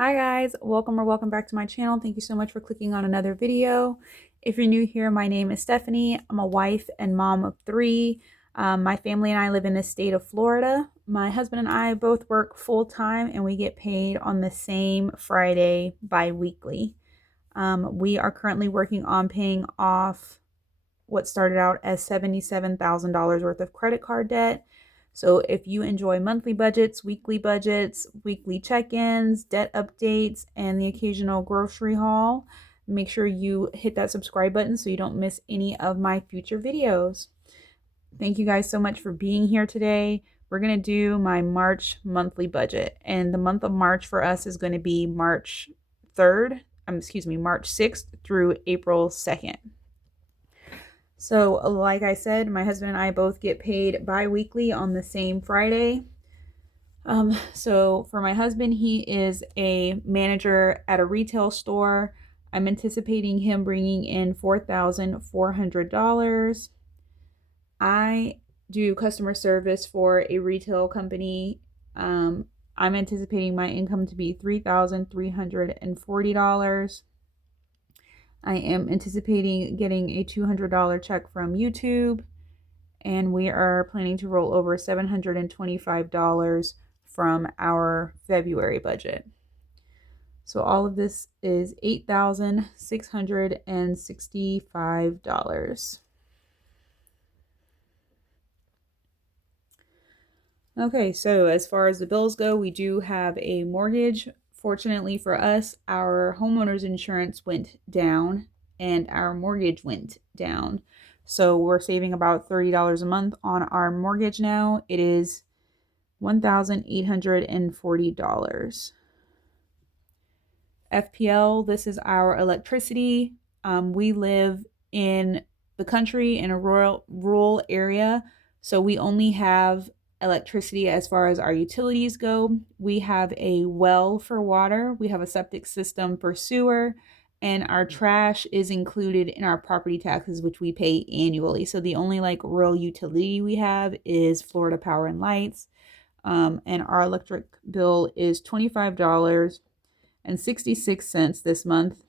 Hi guys, welcome back to my channel. Thank you so much for clicking on another video. If you're new here, my name is Stephanie. I'm a wife and mom of three. My family and I live in the state of Florida. My husband and I both work full-time and we get paid on the same Friday bi-weekly. We are currently working on paying off what started out as $77,000 worth of credit card debt. So if you enjoy monthly budgets, weekly check-ins, debt updates, and the occasional grocery haul, make sure you hit that subscribe button so you don't miss any of my future videos. Thank you guys so much for being here today. We're going to do my March monthly budget, and the month of March for us is going to be March 6th through April 2nd. So like I said, my husband and I both get paid bi-weekly on the same Friday. So for my husband, he is a manager at a retail store. I'm anticipating him bringing in $4,400. I do customer service for a retail company. I'm anticipating my income to be $3,340. I am anticipating getting a $200 check from YouTube, and we are planning to roll over $725 from our February budget. So all of this is $8,665. Okay, so as far as the bills go, we do have a mortgage. Fortunately for us, our homeowner's insurance went down and our mortgage went down. So we're saving about $30 a month on our mortgage now. It is $1,840. FPL, this is our electricity. We live in the country in a rural area, so we only have electricity as far as our utilities go. We have a well for water, we have a septic system for sewer, and our trash is included in our property taxes, which we pay annually. So the only real utility we have is Florida Power and Lights, and our electric bill is $25.66 this month.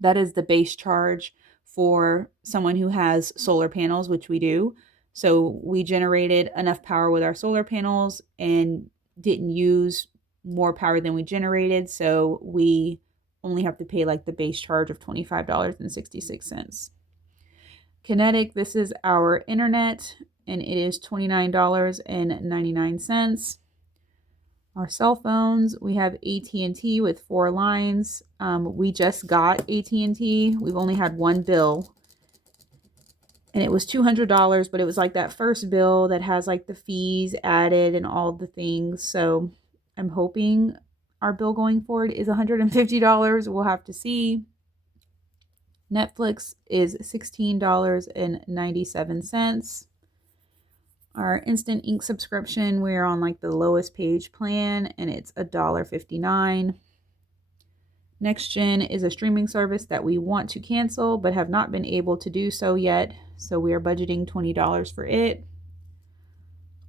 That is the base charge for someone who has solar panels, which we do. So we generated enough power with our solar panels and didn't use more power than we generated. So we only have to pay the base charge of $25.66. Kinetic, this is our internet, and it is $29.99. Our cell phones, we have AT&T with 4 lines. We just got AT&T. We've only had one bill, and it was $200, but it was that first bill that has the fees added and all the things. So I'm hoping our bill going forward is $150. We'll have to see. Netflix is $16.97. Our instant ink subscription, we're on the lowest page plan, and it's $1.59. NextGen is a streaming service that we want to cancel but have not been able to do so yet, so we are budgeting $20 for it.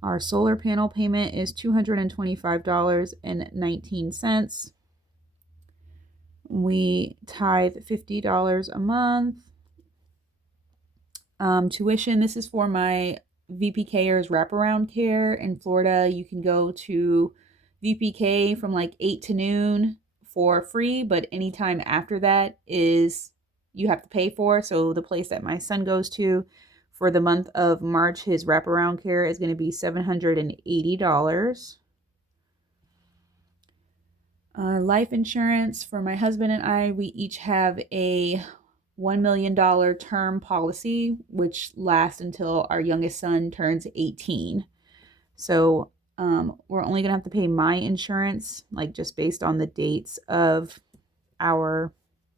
Our solar panel payment is $225.19. We tithe $50 a month. Tuition, this is for my VPKers wraparound care. In Florida, you can go to VPK from 8 to noon for free, but anytime after that is you have to pay for. So the place that my son goes to for the month of March, his wraparound care is going to be $780. Life insurance for my husband and I, we each have a $1 million term policy, which lasts until our youngest son turns 18. So we're only going to have to pay my insurance, just based on the dates of our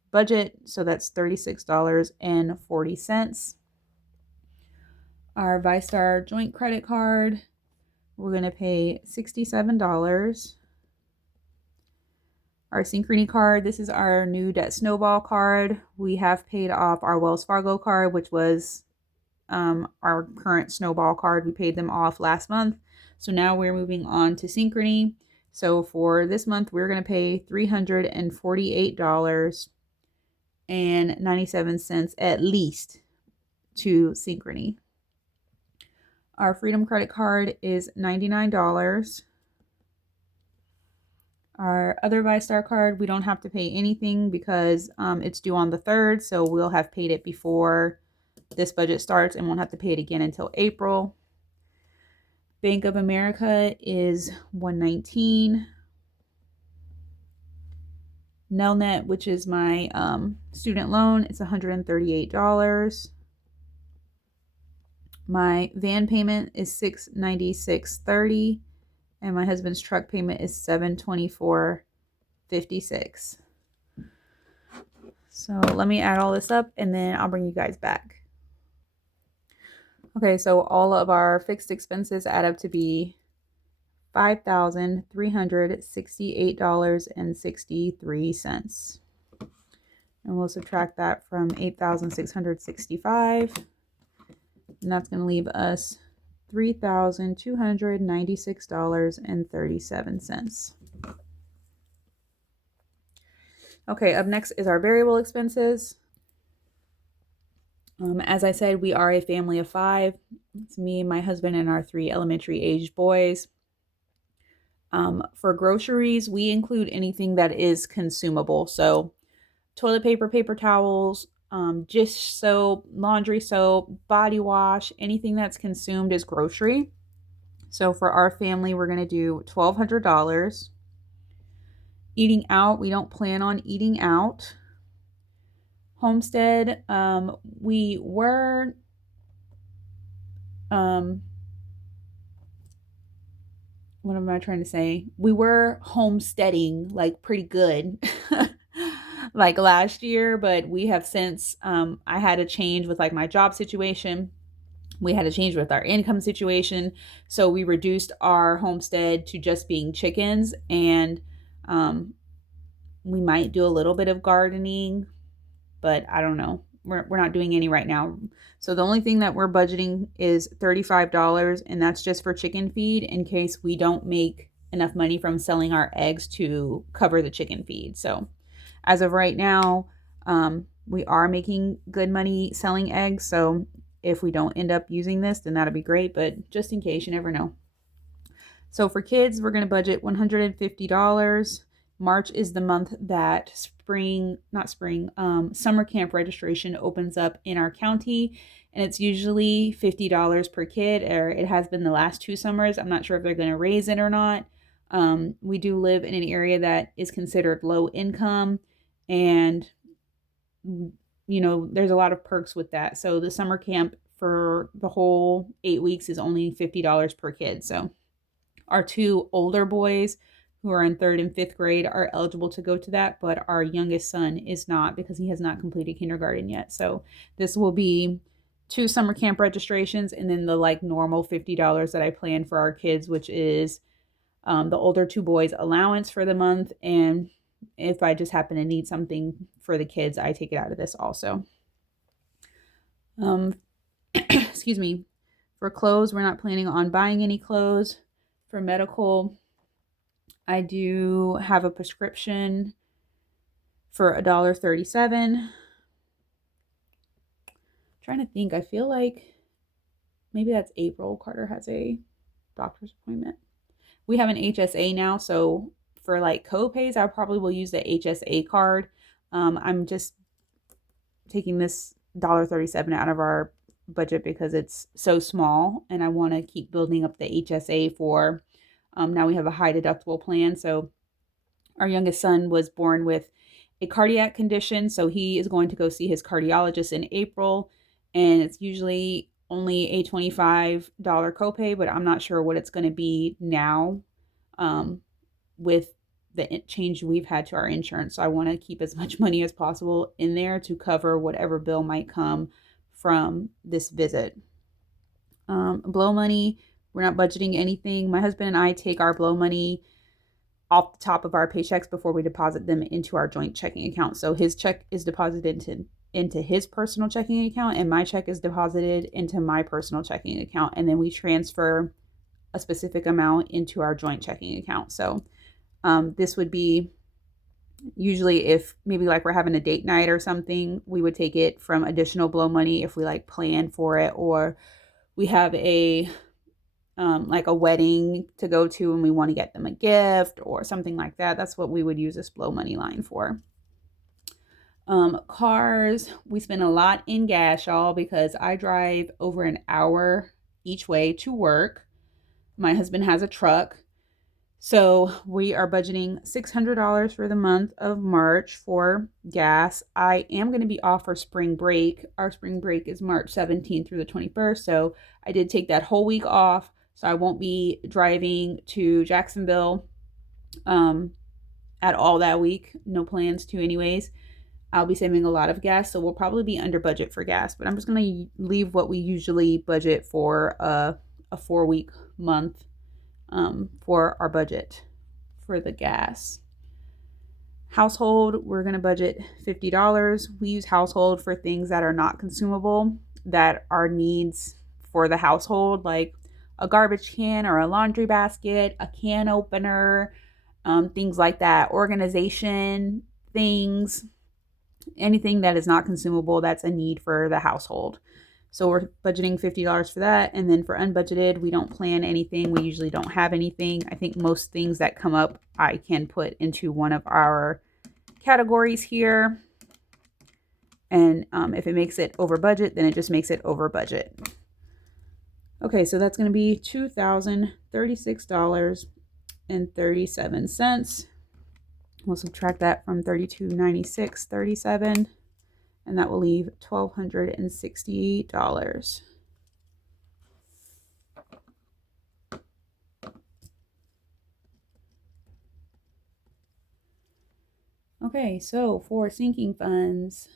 budget. So that's $36.40. Our ViStar joint credit card, we're going to pay $67. Our Synchrony card, this is our new debt snowball card. We have paid off our Wells Fargo card, which was our current snowball card. We paid them off last month. So now we're moving on to Synchrony. So for this month, we're going to pay $348.97 at least to Synchrony. Our Freedom credit card is $99. Our other ViStar card, we don't have to pay anything because it's due on the 3rd, so we'll have paid it before this budget starts and won't have to pay it again until April. Bank of America is $119. Nelnet, which is my student loan, it's $138. My van payment is $696.30. And my husband's truck payment is $724.56. So let me add all this up and then I'll bring you guys back. Okay, so all of our fixed expenses add up to be $5,368.63. And we'll subtract that from $8,665. And that's going to leave us $3,296.37. Okay, up next is our variable expenses. As I said, we are a family of 5. It's me, my husband, and our 3 elementary aged boys. For groceries, we include anything that is consumable. So toilet paper, paper towels, dish soap, laundry soap, body wash, anything that's consumed is grocery. So for our family, we're going to do $1,200. Eating out, we don't plan on eating out. Homestead, we were what am I trying to say? We were homesteading like pretty good like last year, but we have since I had a change with like my job situation. We had a change with our income situation. So we reduced our homestead to just being chickens, and we might do a little bit of gardening, but I don't know. We're not doing any right now. So the only thing that we're budgeting is $35, and that's just for chicken feed in case we don't make enough money from selling our eggs to cover the chicken feed. So as of right now, we are making good money selling eggs. So if we don't end up using this, then that'll be great. But just in case, you never know. So for kids, we're going to budget $150. March is the month that summer camp registration opens up in our county, and it's usually $50 per kid, or it has been the last 2 summers. I'm not sure if they're going to raise it or not. We do live in an area that is considered low income, and there's a lot of perks with that. So the summer camp for the whole 8 weeks is only $50 per kid. So our 2 older boys who are in 3rd and 5th grade are eligible to go to that, but our youngest son is not because he has not completed kindergarten yet. So this will be 2 summer camp registrations and then the like normal $50 that I plan for our kids, which is the older 2 boys allowance for the month. And if I just happen to need something for the kids, I take it out of this also. Excuse me. For clothes, we're not planning on buying any clothes. For medical, I do have a prescription for $1.37. Trying to think, I feel like maybe that's April. Carter has a doctor's appointment. We have an HSA now, so for like co-pays, I probably will use the HSA card. I'm just taking this $1.37 out of our budget because it's so small, and I want to keep building up the HSA for now we have a high deductible plan. So our youngest son was born with a cardiac condition, so he is going to go see his cardiologist in April, and it's usually only a $25 copay, but I'm not sure what it's going to be now with the change we've had to our insurance. So I want to keep as much money as possible in there to cover whatever bill might come from this visit. Blow money, we're not budgeting anything. My husband and I take our blow money off the top of our paychecks before we deposit them into our joint checking account. So his check is deposited into his personal checking account, and my check is deposited into my personal checking account. And then we transfer a specific amount into our joint checking account. So This would be usually if maybe like we're having a date night or something, we would take it from additional blow money if we like plan for it, or we have a like a wedding to go to and we want to get them a gift or something like that. That's what we would use this blow money line for. Cars, we spend a lot in gas, y'all, because I drive over an hour each way to work. My husband has a truck. So we are budgeting $600 for the month of March for gas. I am going to be off for spring break. Our spring break is March 17th through the 21st. So I did take that whole week off. So I won't be driving to Jacksonville at all that week. No plans to anyways. I'll be saving a lot of gas. So we'll probably be under budget for gas. But I'm just going to leave what we usually budget for a 4-week month for our budget for the gas. Household, we're going to budget $50. We use household for things that are not consumable, that are needs for the household, like a garbage can or a laundry basket, a can opener, things like that. Organization things, anything that is not consumable, that's a need for the household. So we're budgeting $50 for that. And then for unbudgeted, we don't plan anything. We usually don't have anything. I think most things that come up, I can put into one of our categories here. And if it makes it over budget, then it just makes it over budget. Okay, so that's going to be $2,036.37. We'll subtract that from $32.96.37. And that will leave $1,268. Okay, so for sinking funds,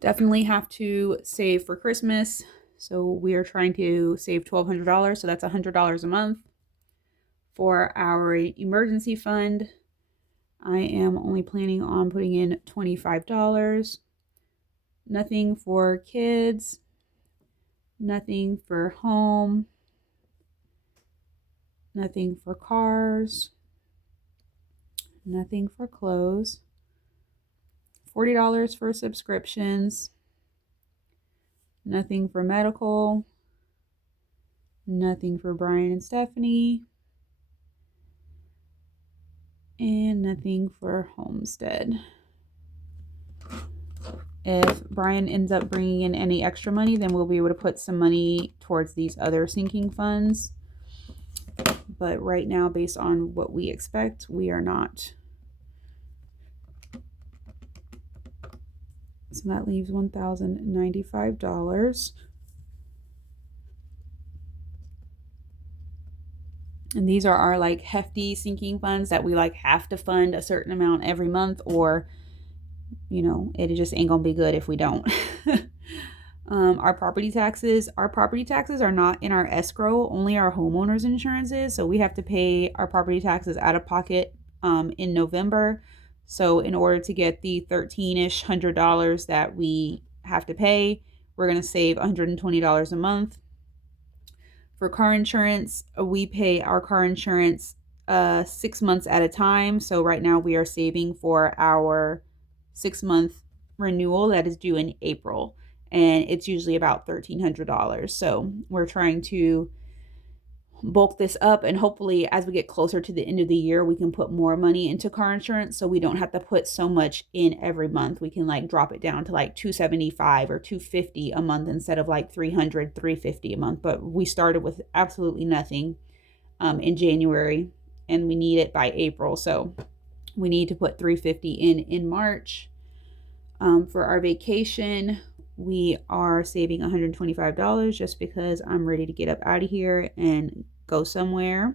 definitely have to save for Christmas. So we are trying to save $1,200, so that's $100 a month. For our emergency fund, I am only planning on putting in $25. Nothing for kids, nothing for home, nothing for cars, nothing for clothes, $40 for subscriptions, nothing for medical, nothing for Brian and Stephanie, and nothing for homestead. If Brian ends up bringing in any extra money, then we'll be able to put some money towards these other sinking funds. But right now, based on what we expect, we are not. So that leaves $1,095. And these are our like hefty sinking funds that we like have to fund a certain amount every month, or you know, it just ain't gonna be good if we don't. Our property taxes are not in our escrow, only our homeowners insurance is. So we have to pay our property taxes out of pocket in November. So in order to get the $1,300-ish that we have to pay, we're gonna save $120 a month. For car insurance, we pay our car insurance 6 months at a time. So right now we are saving for our 6-month renewal that is due in April. And it's usually about $1,300. So we're trying to bulk this up, and hopefully as we get closer to the end of the year, we can put more money into car insurance so we don't have to put so much in every month. We can like drop it down to like $275 or $250 a month instead of like $300, $350 a month. But we started with absolutely nothing in January, and we need it by April. So we need to put $350 in March. For our vacation, we are saving $125 just because I'm ready to get up out of here and go somewhere.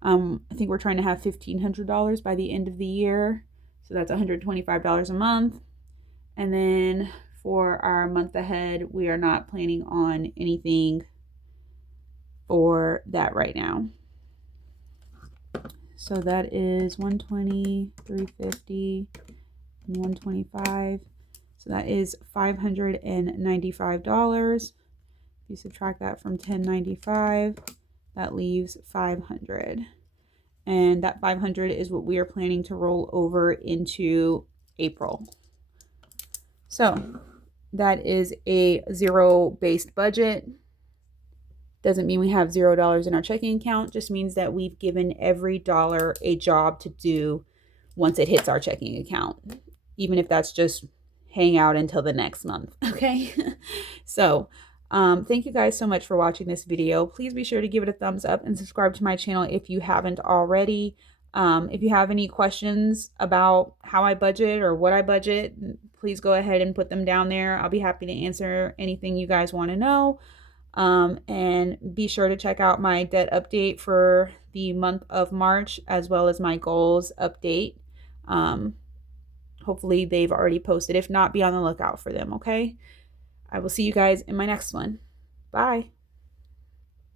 I think we're trying to have $1,500 by the end of the year. So that's $125 a month. And then for our month ahead, we are not planning on anything for that right now. So that is $120, $350, and $125. So that is $595. If you subtract that from $1,095, that leaves $500. And that 500 is what we are planning to roll over into April. So that is a zero-based budget. Doesn't mean we have $0 in our checking account, just means that we've given every dollar a job to do once it hits our checking account, even if that's just hang out until the next month. Okay. So thank you guys so much for watching this video. Please be sure to give it a thumbs up and subscribe to my channel if you haven't already. If you have any questions about how I budget or what I budget, please go ahead and put them down there. I'll be happy to answer anything you guys want to know. And be sure to check out my debt update for the month of March, as well as my goals update. Hopefully they've already posted. If not, be on the lookout for them, okay? I will see you guys in my next one. Bye.